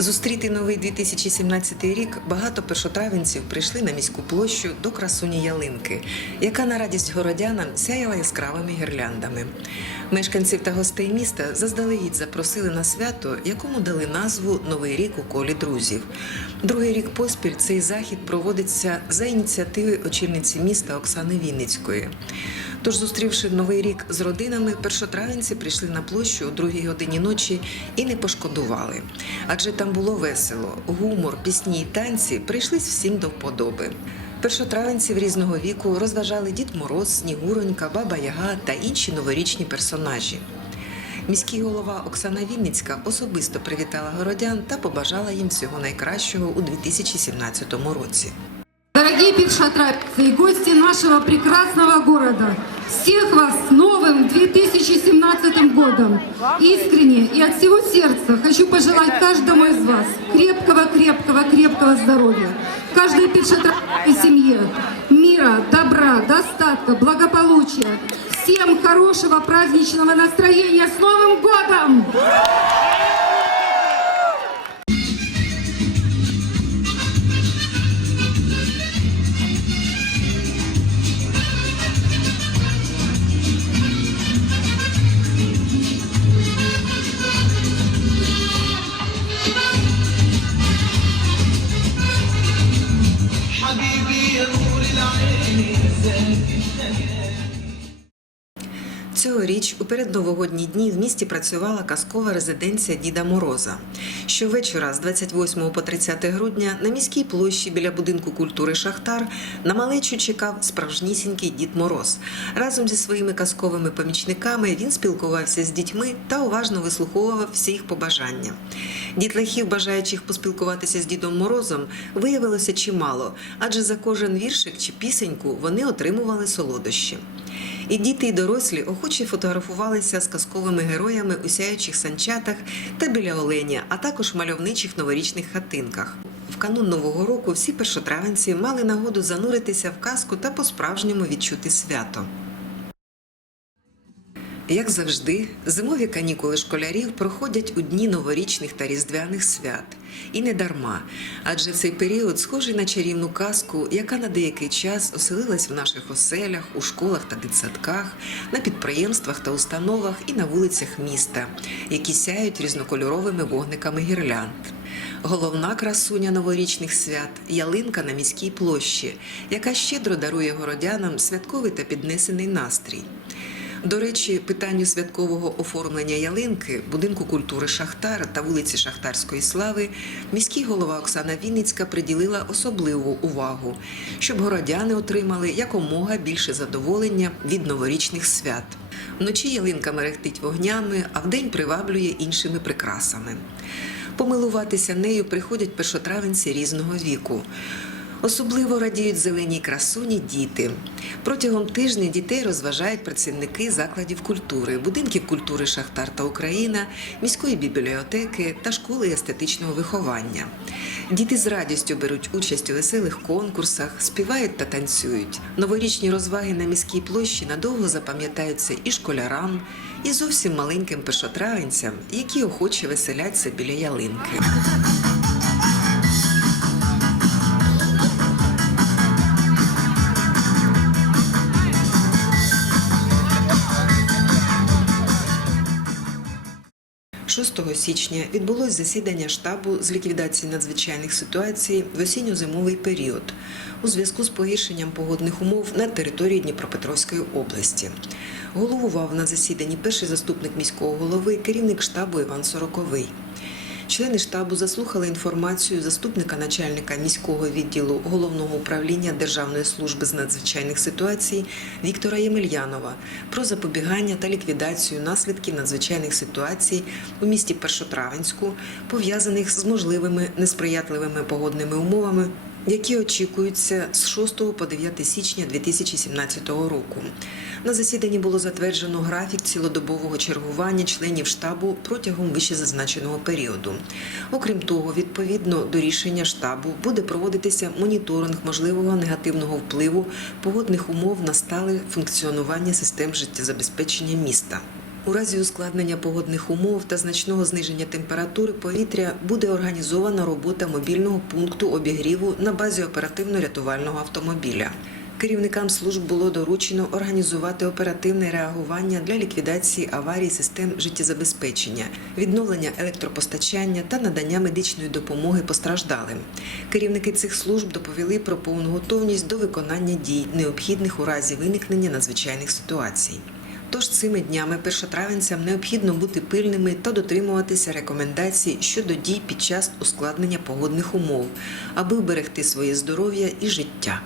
Зустріти новий 2017 рік багато першотравенців прийшли на міську площу до красуні ялинки, яка на радість городянам сяяла яскравими гірляндами. Мешканців та гостей міста заздалегідь запросили на свято, якому дали назву Новий рік у колі друзів. Другий рік поспіль цей захід проводиться за ініціативи очільниці міста Оксани Вінницької. Тож, зустрівши новий рік з родинами, першотравенці прийшли на площу о другій годині ночі і не пошкодували. Адже там було весело, гумор, пісні й танці прийшлись всім до вподоби. Першотравенців різного віку розважали Дід Мороз, Снігуронька, Баба Яга та інші новорічні персонажі. Міський голова Оксана Вінницька особисто привітала городян та побажала їм всього найкращого у 2017 році. Дорогие першотравцы и гости нашего прекрасного города, всех вас с новым 2017 годом! Искренне и от всего сердца хочу пожелать каждому из вас крепкого-крепкого-крепкого здоровья, каждой першотравской семье, мира, добра, достатка, благополучия, всем хорошего праздничного настроения с Новым годом! again. Цьогоріч у передновогодні дні в місті працювала казкова резиденція Діда Мороза. Щовечора з 28 по 30 грудня на міській площі біля будинку культури Шахтар на малечу чекав справжнісінький Дід Мороз. Разом зі своїми казковими помічниками він спілкувався з дітьми та уважно вислуховував всі їх побажання. Дітлахів, бажаючих поспілкуватися з Дідом Морозом, виявилося чимало, адже за кожен віршик чи пісеньку вони отримували солодощі. І діти, і дорослі охоче фотографувалися з казковими героями у сяючих санчатах та біля оленя, а також мальовничих новорічних хатинках. В канун Нового року всі першотравенці мали нагоду зануритися в казку та по-справжньому відчути свято. Як завжди, зимові канікули школярів проходять у дні новорічних та різдвяних свят. І не дарма, адже цей період схожий на чарівну казку, яка на деякий час оселилась в наших оселях, у школах та дитсадках, на підприємствах та установах і на вулицях міста, які сяють різнокольоровими вогниками гірлянд. Головна красуня новорічних свят ялинка на міській площі, яка щедро дарує городянам святковий та піднесений настрій. До речі, питанню святкового оформлення ялинки, будинку культури Шахтар та вулиці Шахтарської слави міський голова Оксана Вінницька приділила особливу увагу, щоб городяни отримали якомога більше задоволення від новорічних свят. Вночі ялинка мерехтить вогнями, а вдень приваблює іншими прикрасами. Помилуватися нею приходять першотравенці різного віку. Особливо радіють зеленій красуні діти. Протягом тижня дітей розважають працівники закладів культури, будинків культури Шахтар та Україна, міської бібліотеки та школи естетичного виховання. Діти з радістю беруть участь у веселих конкурсах, співають та танцюють. Новорічні розваги на міській площі надовго запам'ятаються і школярам, і зовсім маленьким першотравенцям, які охоче веселяться біля ялинки. – 6 січня відбулось засідання штабу з ліквідації надзвичайних ситуацій в осінньо-зимовий період у зв'язку з погіршенням погодних умов на території Дніпропетровської області. Головував на засіданні перший заступник міського голови, керівник штабу Іван Сороковий. Члени штабу заслухали інформацію заступника начальника міського відділу головного управління Державної служби з надзвичайних ситуацій Віктора Ємельянова про запобігання та ліквідацію наслідків надзвичайних ситуацій у місті Першотравенську, пов'язаних з можливими несприятливими погодними умовами. Які очікуються з 6 по 9 січня 2017 року. На засіданні було затверджено графік цілодобового чергування членів штабу протягом вищезазначеного періоду. Окрім того, відповідно до рішення штабу буде проводитися моніторинг можливого негативного впливу погодних умов на стале функціонування систем життєзабезпечення міста. У разі ускладнення погодних умов та значного зниження температури повітря буде організована робота мобільного пункту обігріву на базі оперативно-рятувального автомобіля. Керівникам служб було доручено організувати оперативне реагування для ліквідації аварій систем життєзабезпечення, відновлення електропостачання та надання медичної допомоги постраждалим. Керівники цих служб доповіли про повну готовність до виконання дій, необхідних у разі виникнення надзвичайних ситуацій. Тож цими днями першотравенцям необхідно бути пильними та дотримуватися рекомендацій щодо дій під час ускладнення погодних умов, аби вберегти своє здоров'я і життя.